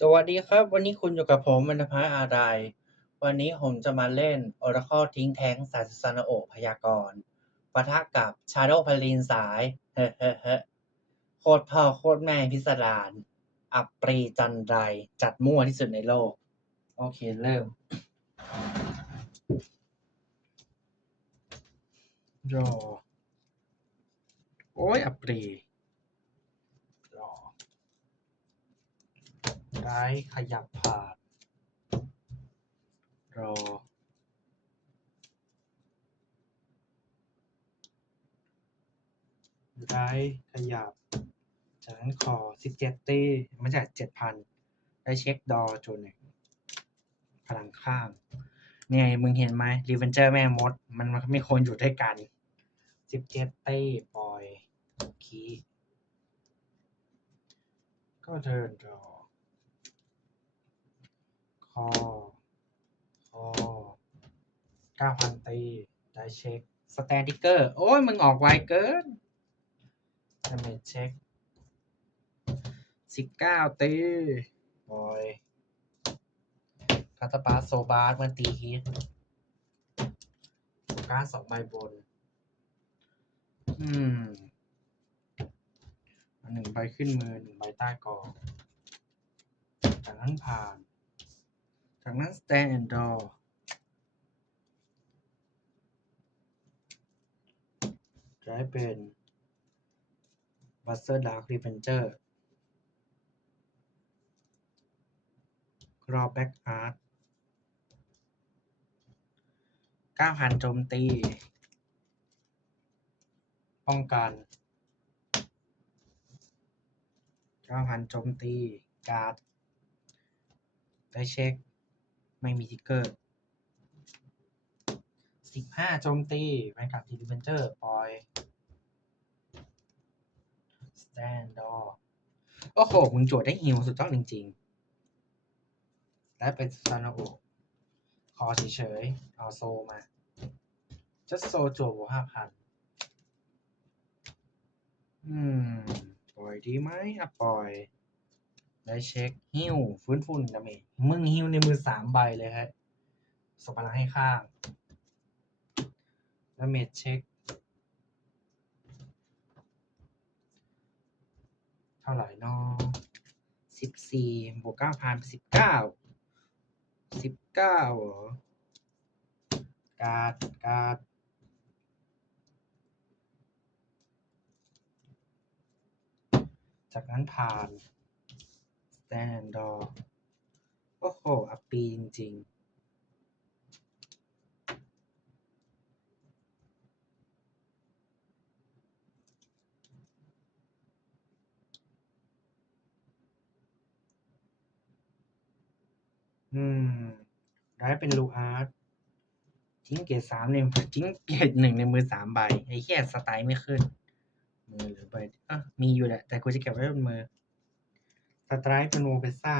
สวัสดีครับ วันนี้คุณอยู่กับผมวรรณภาอาดายวันนี้ผมจะมาเล่น Oracle ทิ้งแท้งสายซานาโอพยากรณ์ปะทะกับ Shadow พลินสาย เฮ้เฮ้เฮ้โคตรพ่อโคตรแม่พิสดาร อัปรีจันไรจัดมั่วที่สุดในโลก โอเค เริ่ม รอ โอ้ยอัปรีอ ร้ายขยับผ่านรอร้ายขยับ จากนั้นขอสิบเจ็ดตีไม่ใช่เจ็ดพันได้เช็คดอจนหนึ่งพลังข้างเนี่ยมึงเห็นไหมรีเวนเจอร์แม่มด มันมันมีคนอยู่ด้วยกันสิบเจ็ดตีปล่อยคีก็เทิร์นรอ คอ คอเก้าพันตี ได้เช็ค สแตนติเกอร์ โอ้ยมึงออกไวเกินดาเมจเช็คสิบเก้าตีบอยคาตาปาโซบาร์มันตีฮิตโซการสองใบบน อืมหนึ่งใบขึ้นมือหนึ่งใบใต้กองจากนั้นผ่าน จากนั้น stand and draw จะให้เป็น Buster Dark Revenger Drawback Art 9,000โจมตี ป้องกัน 9,000โจมตี การ์ด ได้เช็ค ไม่มีทิกเกอร์15โจมตีแวนการ์ดทีดิเวนเจอร์ปล่อย stand door โอ้โห มึงโจทย์ได้ฮิวสุดยอดจริง ๆ และเป็นซานาโอคอเฉยๆ เอาโซมาจะโซโจบวห้าพันอืม ปล่อยดีไหมอะปล่อย ได้เช็คฮิวฟื้นฟูหนึ่งดาเมจมึงฮิ้วในมือสามใบเลยครับส่งพลังให้ข้างดาเมจเช็ค เท่าไหร่นอสิบสี่บวกเก้าพันสิบเก้าสิบเก้าหรอการ์ดการ์ดจากนั้นผ่าน stand door โอ้โหอัปปีจริงๆอืม ได้เป็นลูอาร์ตทิ้งเกรดสามในทิ้งเกรดหนึ่งในมือสามใบ ไอ้แค่สไตล์ไม่ขึ้น มือหรือใบอะมีอยู่แหละ แต่กูจะเก็บไว้บนมือ สไตร์เป็นโมเปซ่า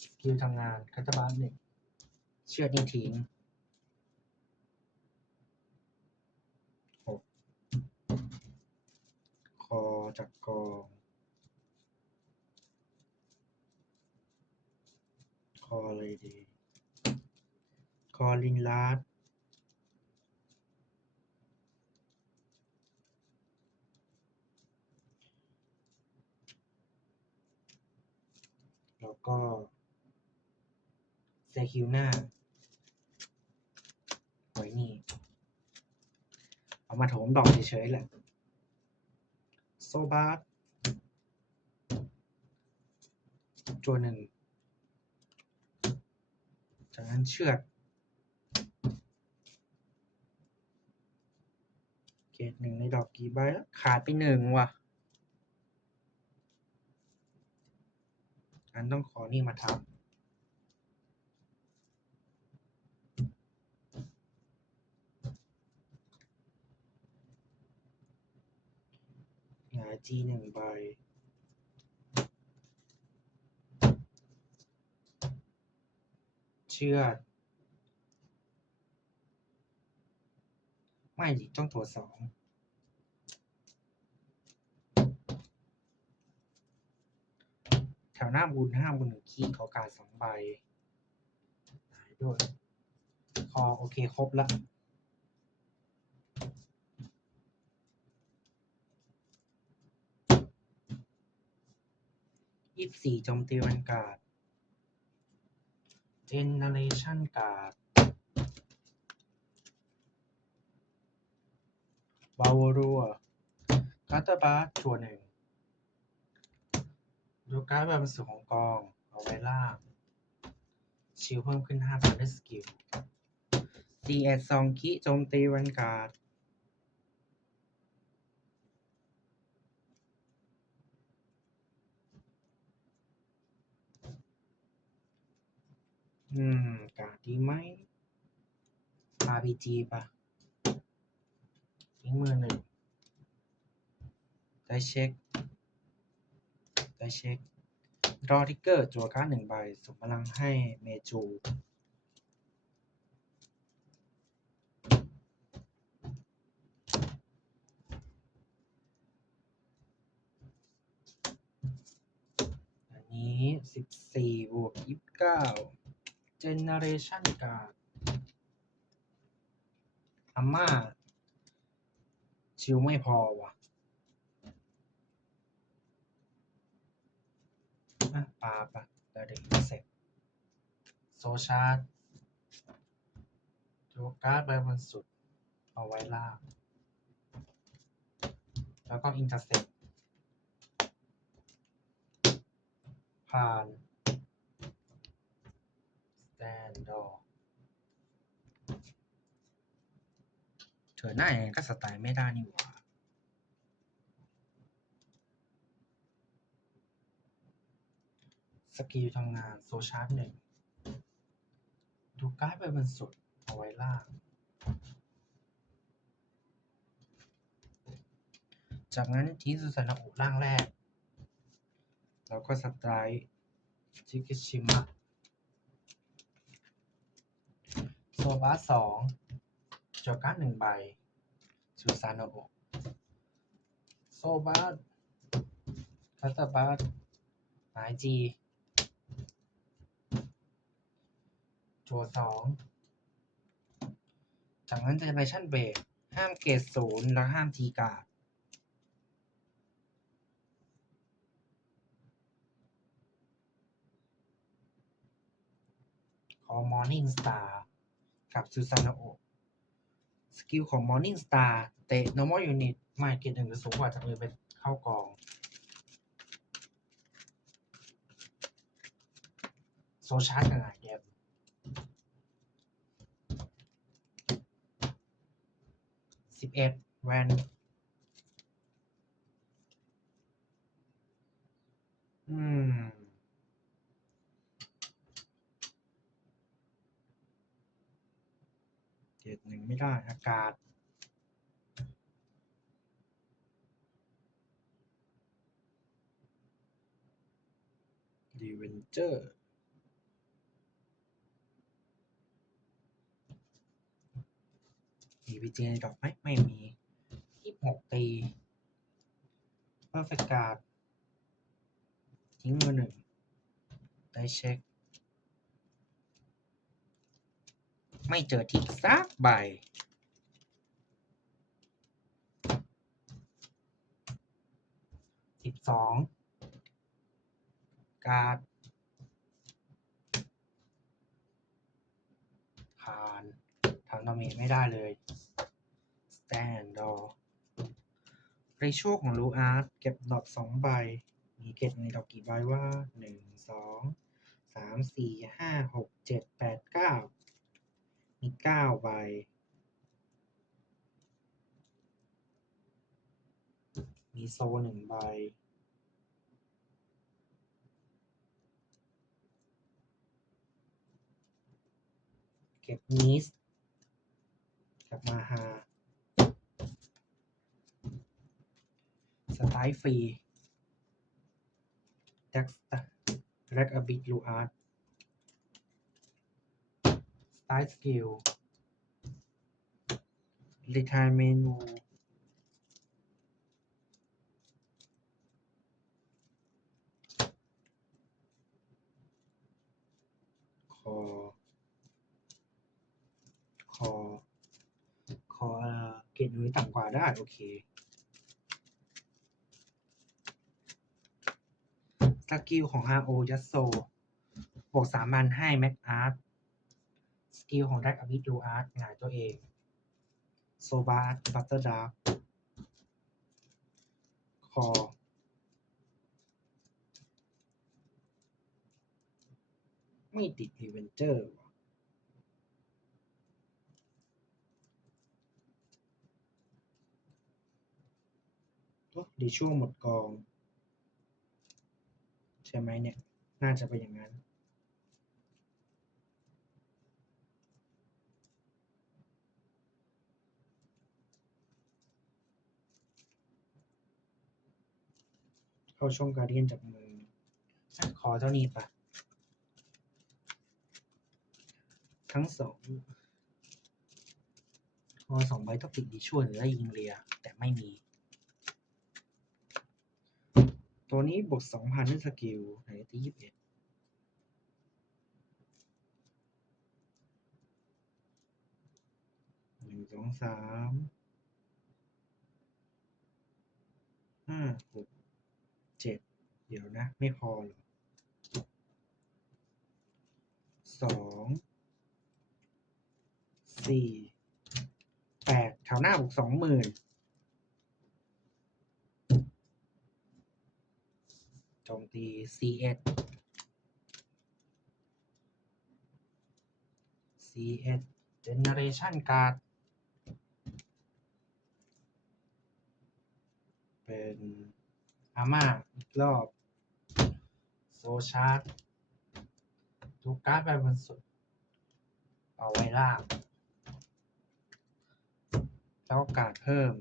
สกิลทำงานคัตบาสหนึ่งเชือดนี่ทิ้งหกคอจากกองคออะไรดี คอลินลาร์ดแล้ว ก็เซคิวหน้าไว้นี่ เอามาโถมดอกเฉยๆแหละ โซบาร์ตัวหนึ่ง จากนั้นเชือดเกรดหนึ่งในดอกกี่ใบแล้วขาดไปหนึ่งว่ะ อันต้องขอนี่มาทับหงาจีหนึ่งใบเชือดไม่ดิต้องตัวสอง ท แถ วหน้าบุญห้ามบุญหนึ่งขีขอการดสองใบหายด้วยคอโอเคครบละยี่สิบสี่โจมตีวันการ์ดเจเนเรชันการ์ดบาวรัวคาตาบาชัวหนึ่ง ดูการ์ดแบบสุดของกอง เอาไว้ล่า ชิลเพิ่มขึ้นห้าพันด้วยสกิลตีแอดสองคิโจมตีวันการ์ดอืม การ์ดดีไหม RPG ปะทิ้งมือหนึ่งได้เช็ค ได้เช็ครอทิกเกอร์จั่วการ์ดหนึ่งใบส่งพลังให้เมจู อันนี้สิบสี่บวกยี่สิบเก้า Generation การ์ดอาม่าชิวไม่พอว่ะ อะปาปะแล้วเดี๋ยวเสร็จ โซชาร์ดดูการ์ดใบบนสุด เอาไว้ล่างแล้วก็อินเตอร์เซ็ปผ่านสแตนดอร์เธอหน้าอย่างนั้ก็สไตล์ไม่ได้นี่หว่า สกิลทำงานโซชาร์จหนึ่งดูการ์ดไปบนสุดเอาไว้ล่าง จากนั้นทีสุสานาอุร่างแรก แล้วก็สไตร์ชิกิชิมะโซบาสองจอการ์ดหนึ่งใบสุสานาโอะโซบาสคาตาบาสหมจี จัวสองจากนั้นจเนเรชั่นเบรกห้ามเกรดศูนย์แล้วห้ามทีกาดขอ Morning Star กับซูซานาโอสกิลของ Morning Star เตะ normal unit ม่เกรดหนึ่งหรือสูงกว่าจากมือไปเข้ากอง โซชาร์จกันายเกม สิบเอ็ดแวนอืม เจ็ดหนึ่งไม่ได้อากาศดีเวนเจอร์ มีพีจีในดอกไหมไม่มียี่หกตีเพอร์เฟกการ์ดทิ้งมือหนึ่งได้เช็ค ไม่เจอทิกซักใบสิบสองการ์ดผ่านทำดาเมจไม่ได้เลย แตนดอร์เรโชของลูอาร์ตเก็บดอกสองใบ มีเก็บในดอกกี่ใบว่าหนึ่งสองสามสี่ห้าหกเจ็ดแปดเก้ามีเก้าใบมีโซหนึ่งใบ เก็บนิสกลับมาฮา สไตล์ฟรีแด็กแร็กอบิกลูอาร์ตสไตล์สกิลรีทายเมนูอคอคอเอ่อเกรดนุ้ต่ำกว่าได้ โอเค สกิลของ RO ยัสโซบวกสามันให้แม็กอาร์ตสกิลของแร็กอบิดูอาร์ตหงายตัวเองโซบาร์บัตเตอร์ดาร์คอไม่ติดรีเวนเจอร์ดีช่วงหมดกอง ใช่ไหมเนี่ย น่าจะเป็นอย่างนั้น เข้าช่องการเดียนจากมือขอเจ้านี้ปะทั้งสองพอสองใบต้องติดดีช่วยหรือได้ยิงเรีย แต่ไม่มี ตัวนี้บวกสองพันด้วยสกิลไหนตียี่สิบเอ็ดหนึ่งสองสามห้าหกเจ็ดเดี๋ยวนะ ไม่พอหรอสองสี่แปดแถวหน้าบวกสองหมื่น โจมตี C1 C1 Generation Card เป็น อาม่าอีกรอบ โซชาร์ดดูกการ์ดไปบนสุด เอาไว้ล่างแล้วการ์ดเพิ่ม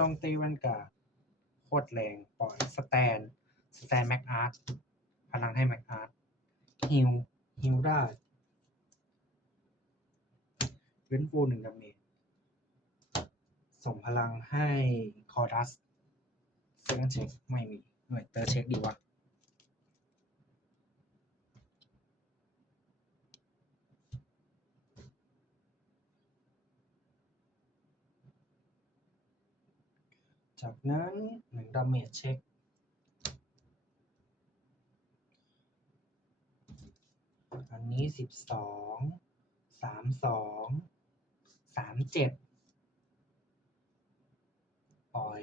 โจงตีแวนการ์ดโคตรแรงปล่อยสแตน สแตนแม็กอาร์ตพลังให้แม็กอาร์ตฮิวฮิวได้เว้นฟูหนึ่งดาเมจส่งพลังให้คอรัสเซ็งเช็คไม่มีหน่วยเตอร์เช็คดีวะ จากนั้น1 damage ดเช็คอันนี้สิบสองสามสองสามเจ็ดปล่อย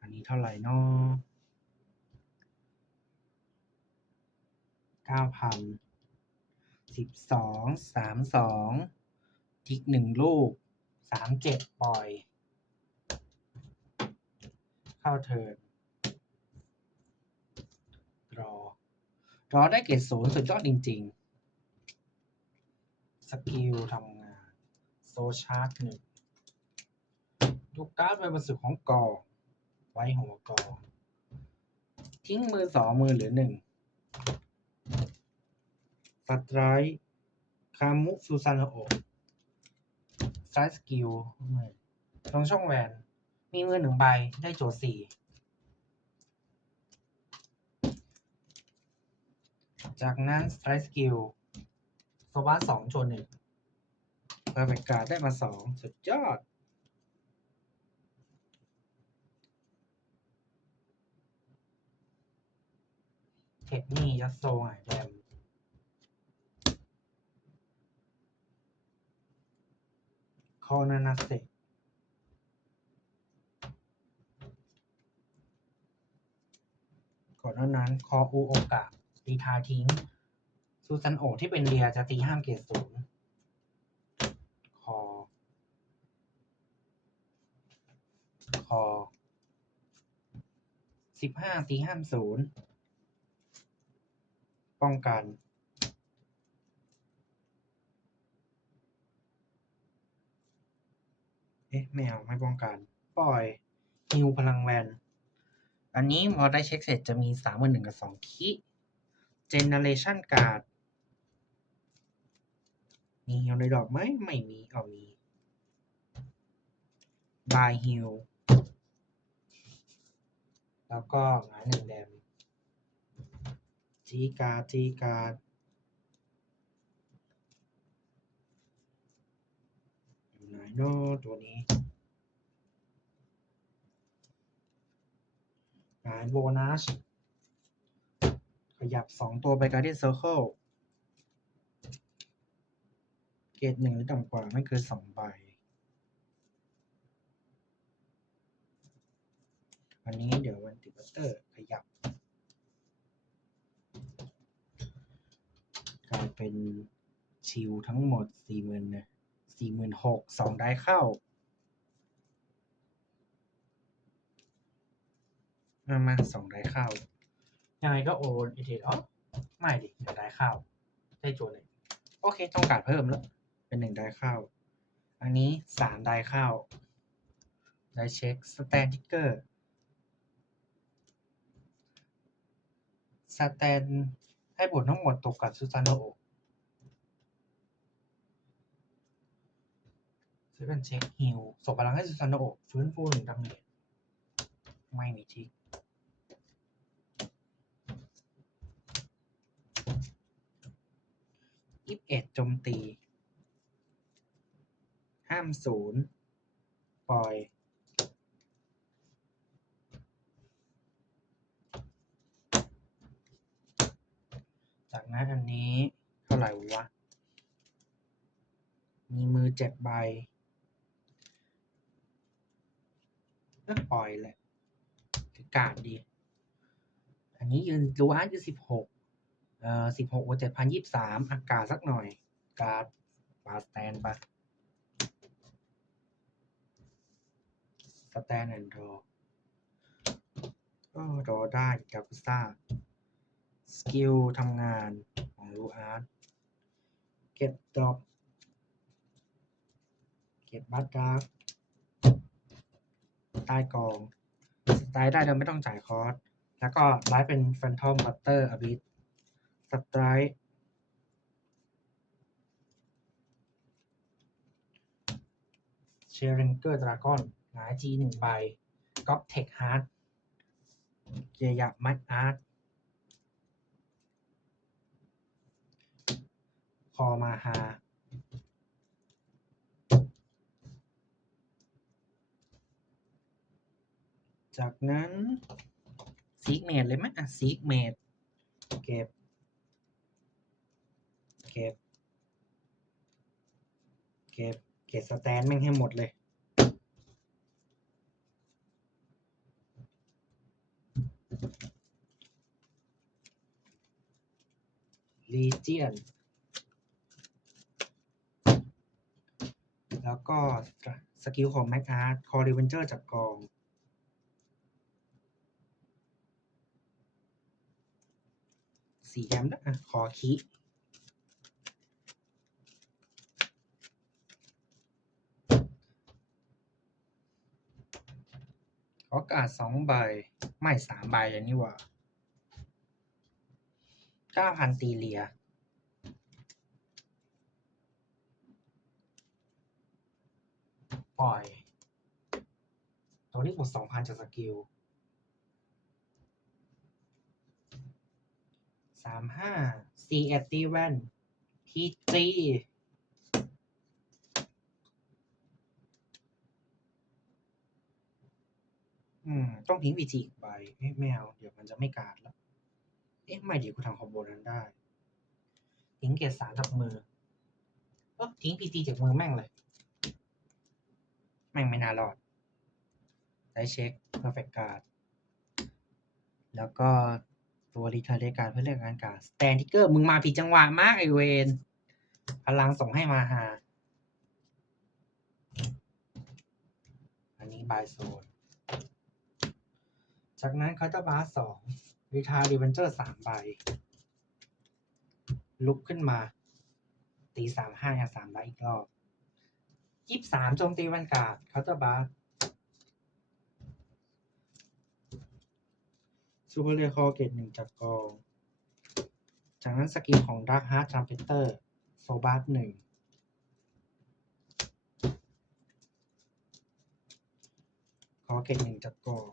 อันนี้เท่าไหร่นอเก้าพันสิบสองสามสอง ทิกหนึ่งลูกสามเจ็ดปล่อย เข้าเทิร์นรอ รอได้เกรดศูนย์สุดยอดจริง ๆ สกิลทำงาน โซชาร์จหนึ่งดูการ์ดใบบรรจุของกอ ไว้หัวกอ ทิ้งมือสองมือหรือหนึ่งสตรายคามุซูซานโอะไซส์สกิลลงช่องแหวน มีมือหนึ่งใบได้โจทย์สี่จากนั้นสไตร์สกิลโซบาสองโจทย์หนึ่งเพอร์เฟกการ์ดได้มาสองสุดยอดเทคนี่ยัดโซหายแดม คอนานาเซก่อนหน้านั้นคออูโอกะตีทาทิ้งซูซันโอที่เป็นเรียจะตีห้ามเกรดศูนย์คอ คอสิบห้าตีห้ามศูนย์ป้องกัน เอ๊ะไม่เอาไม่ป้องกัน ปล่อยฮิวพลังแวน อันนี้พอได้เช็คเสร็จจะมีสามหมื่นหนึ่งกับสองคิเจเนเรชันการ์ดมีฮิวในดอกไหมไม่มีเอามีบายฮิลแล้วก็หงายหนึ่งแดมจีการ์ดจีการ์ ไหนโน้ตัวนี้หายโบนัส ขยับสองตัวไปการ์เดียนเซอร์เคิลเกรดหนึ่งหรือต่ำกว่าไม่เกินสองใบวันนี้เดี๋ยววันติบัตเตอร์ขยับ กลายเป็นชิลทั้งหมดสี่หมื่นนะ สี่หมื่นหกสองได้เข้ามามาสองได้เข้า ยังไงก็โอนอีเทอ๋อไม่ดิเดี๋ยวได้เข้า ได้จวนหนึ่งโอเค ต้องการเพิ่มแล้ว เป็นหนึ่งได้เข้า อันนี้สามได้เข้า ได้เช็คสแตนทิกเกอร์สแตนให้บททั้งหมดตกกับซูซานโนโอ ซื้อเป็นเช็คฮิลส่งพลังให้ซูซานโนโอฟื้นฟูหนึ่งดาเมจไม่มีทิกยี่สิบเอ็ดโจมตี ห้ามศูนย์ปล่อยจากนั้นอันนี้เท่าไหร่วะ มีมือเจ็ดใบ ก็ปล่อยแหละคือกาดดี อันนี้ยืนรูอาร์ตยืนสิบหกเอ่อสิบหกเจ็ดพันยี่สามอากาศสักหน่อย การ์ดปาสแตนปะสแตนแอนด์รอก็รอได้กากุซ่า สกิลทำงานของลูอาร์ตเก็บดรอปเก็บบัตรดราฟ ใต้กองสไตล์ได้โดยไม่ต้องจ่ายคอร์สแล้วก็ไลฟ์เป็นแฟนทอมบัตเตอร์อบิสสไตร์เชริงเกอร์ดราก้อนหงายจีหนึ่งใบก๊อปเทคฮาร์ดเกียร์มัดอาร์ตคอมาฮา จากนั้นซีกเมดเลยไหมอะซีกเมดเก็บ เก็บ เก็บ เก็บสแตนแม่งให้หมดเลยลีเจียน แล้วก็สกิลของแม็กอาร์ตคอร์ดิเวนเจอร์จากกอง สี่แยมนะอะขอคีขอกาดสองใบ ไม่สามใบอย่างนี้ว่าเก้าพันตีเลียปล่อยตัวนี้บวกสองพันจากสกิล สามห้าสี่เอ็ดตีแวนทีจีอืม ต้องทิ้งพีจีอีกใบเอ๊ะไม่เอาเดี๋ยวมันจะไม่การดแล้ว เอ๊ะ ไม่เดี๋ยวกูทำคอมโบนั้นได้ ทิ้งเกรดสามจากมือเออทิ้งพีจีจากมือแม่งเลย แม่งไม่น่ารอด ได้เช็ค perfect card แล้วก็ ตัวรีทาร์เดการเพื่อเลือกงานกาสแตนทิกเกอร์มึงมาผิดจังหวะมากไอเวนพลังส่งให้มาหา อันนี้บายโซน จากนั้นคาร์ตบาสสองรีทาร์ดีเวนเจอร์สามใบ ลุกขึ้นมา ตีสามห้าอย่างสามใบอีกรอบยี่สามโจมตีแวนกาดคาร์ตบาส ซูเปอร์เรียคอเกตหนึ่งจากกอง จากนั้นสกิลของดักฮาร์ดทรัมเปเตอร์โซบาร์หนึ่งคอเกตหนึ่งจากกอง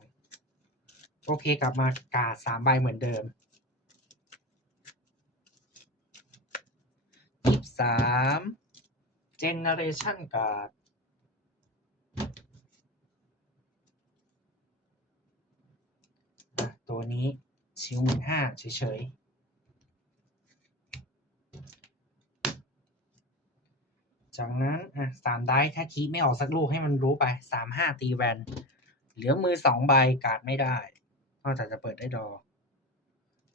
โอเคกลับมากาสามใบเหมือนเดิมยี่สามเจเนเรชันการ์ด ตัวนี้ชิวหมื่นห้าเฉยๆ จากนั้นอะสามได้ถ้าคีไม่ออกสักลูกให้มันรู้ไปสามห้าตีแวน เหลือมือสองใบการ์ดไม่ได้ นอกจากจะเปิดได้ดอ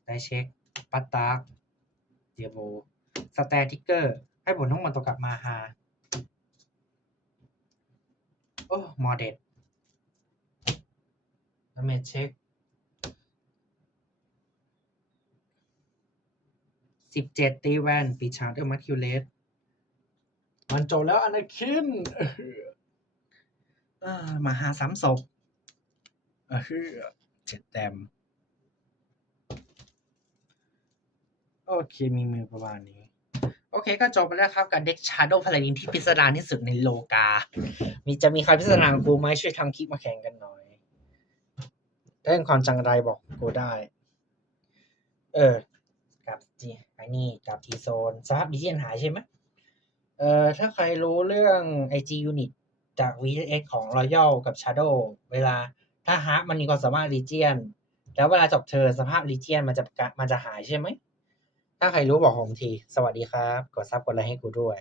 ได้เช็ค ปัตตาร์กเดียโบสแตทิกเกอร์ ให้ผลทั้งหมดตกกลับมาฮาโอ้มอเด็ดดาเมจเช็ค สิบเจ็ดตีแวนปีชาร์ดเอลมัคิวเลสมันจบแล้วอนาคินเออมาหาสามศพเออเจ็ดแต้มโอเคมีมือประมาณนี้ โอเคก็จบไปแล้วครับกับเด็กชาโดว์พา a าดินที่พิสดารที่สุดในโลกา มีจะมีใครพิสดารกับกูไหมช่วยทำคลิปมาแข่งกันหน่อยเรื่องความจังไรบอกกูได้ เออ กับจีไอ้นี่กับทีโซนสภาพดิจิทัลหายใช่ไหมเอ่อถ้าใครรู้เรื่อง IG Unit จาก VX ของ Royal กับ Shadow เวลาถ้าฮาร์ปมันมีความสามารถดีเจียน แล้วเวลาจบเธอสภาพดีเจียนมันจะกะมันจะหายใช่ไหม ถ้าใครรู้บอกผมที สวัสดีครับ กดซับกดไลค์ให้กูด้วย